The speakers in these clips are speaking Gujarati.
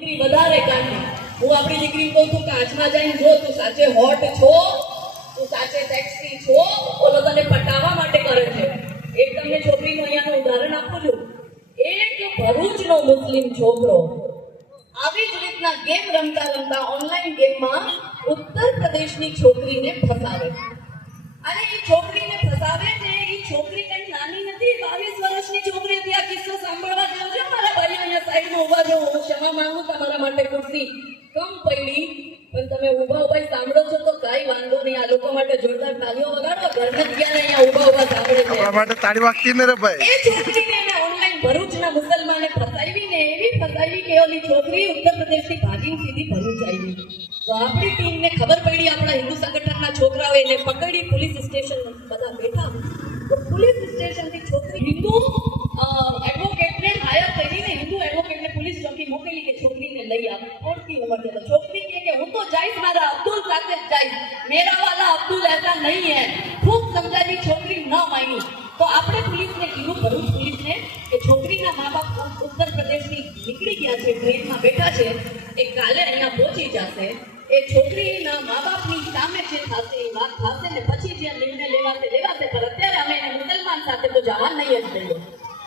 દીકરી વધારે કાઢી. હું આપણી દીકરી કહું છું કે આજમાં જઈને જો તું સાચે હોટ છો, તું સાચે સેક્સી છો, ઓલો તને પટાવવા માટે કરે છે. એક તમને છોકરીનું અહીંયાનું ઉદાહરણ આપું છું. એક ભરૂચનો મુસ્લિમ છોકરો આવી જ રીતના ગેમ રમતા રમતા ઓનલાઈન ગેમમાં ઉત્તર પ્રદેશની છોકરીને ફસાવે. અને એ છોકરીને ફસાવે છે. એ છોકરી કઈ નાની નથી, 22 વર્ષની છોકરી હતી. આ કિસ્સો સાંભળવા જેવો છે. મારા ભાઈ અહીંયા સાઈડમાં ઉભા છો, હું ક્ષમા માંગુ તમારા માટે ખુરશી કમ પડી, પણ તમે ઉભા સાંભળો છો તો કઈ વાંધો નહીં. આ લોકો માટે જોરદાર તાળીઓ વગાડો. ઘરના ક્યાં અહીંયા ઉભા સાંભળે છે. આપણા માટે તાળી વાગતી ને રે ભાઈ. એ છોકરીને એને ઓનલાઈન ભરૂચના મુસલમાને ફસાવીને એવી ફસાવી કે ઓલી છોકરી ઉત્તર પ્રદેશથી ભાગીને સીધી ભરૂચ આવી. તો આપણી ટીમને ખબર પડી, આપણા હિન્દુ સંગઠનના છોકરાઓએ એને પકડી પોલીસ સ્ટેશન બધા બેઠા. તો પોલીસ સ્ટેશનથી છોકરી હિન્દુ એડવોકેટને હાયર કરીને હિન્દુ એડવોકેટને પોલીસ ચોકી મોકલી કે છોકરીને લઈ આવે. ઓળખી ઉંમર છે. તો છોકરી કે હું તો જઈશ, મારા અબ્દુલ સાથે જ જઈશ, મેરા વાલા અબ્દુલ ऐसा नहीं है. ખૂબ સમજાવી, છોકરી ન માની. તો આપણે પોલીસને કીધું, ભરૂચ પોલીસને, કે છોકરીના મા બાપ ઉત્તર પ્રદેશથી નીકળી ગયા છે, ટ્રેનમાં બેઠા છે, એ કાલે અહીંયા પહોંચી જશે. એ છોકરીના મા બાપની સામે જે થશે એ વાત થશે ને પછી જે નિર્ણય લેવાશે. પણ અત્યારે અમે એને મુસલમાન સાથે તો જવા નહીં જ દઈએ.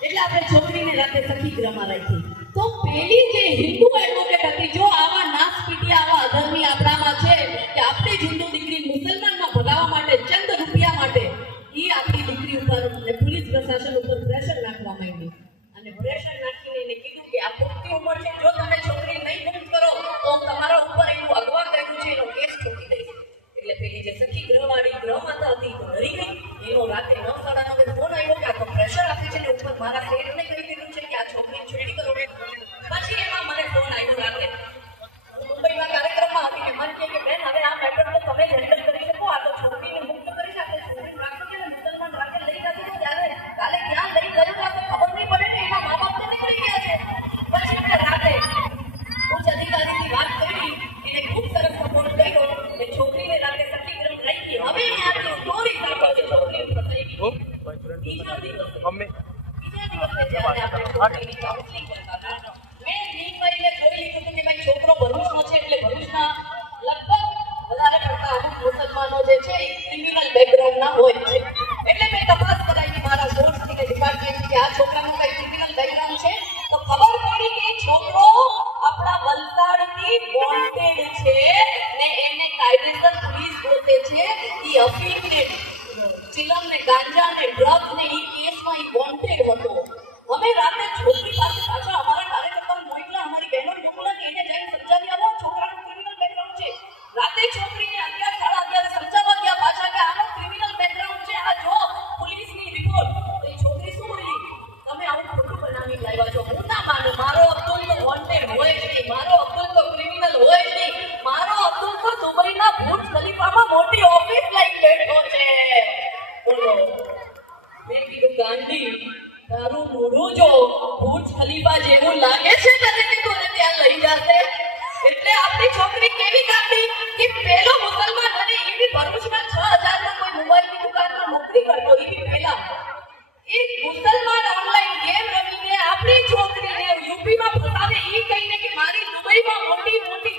એટલે આપણે છોકરીને રાતે સખી ગૃહમાં રાખી. તો પેલી જે હિન્દુ એડવોકેટ હતી, જો આવા નાસ પીટિયા આવા અધર્મી આપણામાં છે કે આપણી જ હિન્દુ દીકરી મુસલમાનમાં ભગાવવા માટે, ચંદ રૂપિયા માટે, એ આપણી દીકરી ઉપર અને પોલીસ પ્રશાસન ઉપર પ્રેશર નાખવા માંડી. અને પ્રેશર નાખીને એને કીધું કે આ પૂરતી ઉંમર છે, જો તમે છોકરી નહીં ગુમ કરો તો તમારા ઉપર એનું અગવા કર્યું છે એનો કેસ ઠોકી દઈશ. એટલે પેલી જે સખી ગ્રહવાળી ગ્રહમાતા હતી તો ડરી ગઈ. એનો રાતે 9:30 ફોન આવ્યો કે આ તો પ્રેશર આપે છે ને ઉપર મારા શેઠને કહી દીધું છે કે આ છોકરી છેડી કરો. પછી એમાં મને ફોન આવ્યો રાતે. હું મુંબઈમાં કાર્યક્રમમાં હતી કે મને કે બેન હવે આ મેટર તો તમે જ હેન્ડલ કરી શકો. આ તો છોકરીને મુક્ત કરી શકે, છોકરીને રાખો કે મુસલમાન રાતે લઈ જશે તો ત્યારે કાલે ક્યાં લઈ ગયો તો ખબર નહીં પડે ને. એના મા બાપ તો નીકળી ગયા છે. પછી મેં રાતે ઉચ્ચ અધિકારીની વાત કરી, એને ખૂબ સરસ સપોર્ટ કર્યો કે છોકરીને રાતે સખી ગ્રહ રાખી. હવે આની સ્ટોરી સાંભળો કે છોકરી ફસાઈ ગઈ. બીજા દિવસે જ્યારે આપણે છોકરીની કાઉન્સલિંગ કરતા હતા, મેં નીકળીને જોઈ લીધું કે ભાઈ છોકરો ભરૂચનો છે, એટલે ભરૂચના લગભગ વધારે પડતા અમુક મુસલમાનો જે છે એ ક્રિમિનલ બેકગ્રાઉન્ડના હોય છે. એટલે મેં તપાસ કરાવી મારા સોર્સથી કે ડિપાર્ટમેન્ટથી કે આ છોકરાનું કઈ ક્રિમિનલ બેકગ્રાઉન્ડ છે. તો ખબર પડી કે છોકરો આપણા વલસાડથી વોન્ટેડ છે ને એને કાયદેસર પોલીસ ગોતે છે. એ અફીમ ને ચિલમ ને ગાંજા ને ડ્રગ ને એ કેસમાં એ વોન્ટેડ હતો. અમે રાતે છોકરી પાસે પાછા અમારા કાર્યકર્તાઓ મોકલા, અમારી બહેનો મોકલા કે એને જઈને સમજાવી આવો છોકરાનું ક્રિમિનલ બેકગ્રાઉન્ડ છે. રાતે છોકરીને 11:30 સમજાવવા ગયા પાછા કે આનો ક્રિમિનલ બેકગ્રાઉન્ડ છે, આ જો પોલીસની રિપોર્ટ. એ છોકરી શું બોલી, તમે આવું ખોટું બનાવી લાવ્યા છો. હું ના માનું, મારો અબ્દુલ તો વોન્ટેડ હોય જ નહીં, મારો અબ્દુલ તો ક્રિમિનલ હોય જ નહીં. મારો અબ્દુલ તો દુબઈના બુર્જ ખલીફામાં મોટી ઓફિસ લઈને બેઠો છે. બોલો. મેં કીધું ગાંધી, તારું મોઢું જો બુર્જ ખલીફા જેવું લાગે છે તને કે તને ત્યાં લઈ જશે. એટલે આપણી છોકરી કેવી કાઢી કે પેલો મુસલમાન અને એવી ભરૂચમાં 6,000 કોઈ મોબાઈલની દુકાનમાં નોકરી કરતો. એવી પહેલા એક મુસલમાન ઓનલાઈન ગેમ રમીને આપણી છોકરીને યુપીમાં ફસાવે, એ કહીને કે મારી દુબઈમાં મોટી મોટી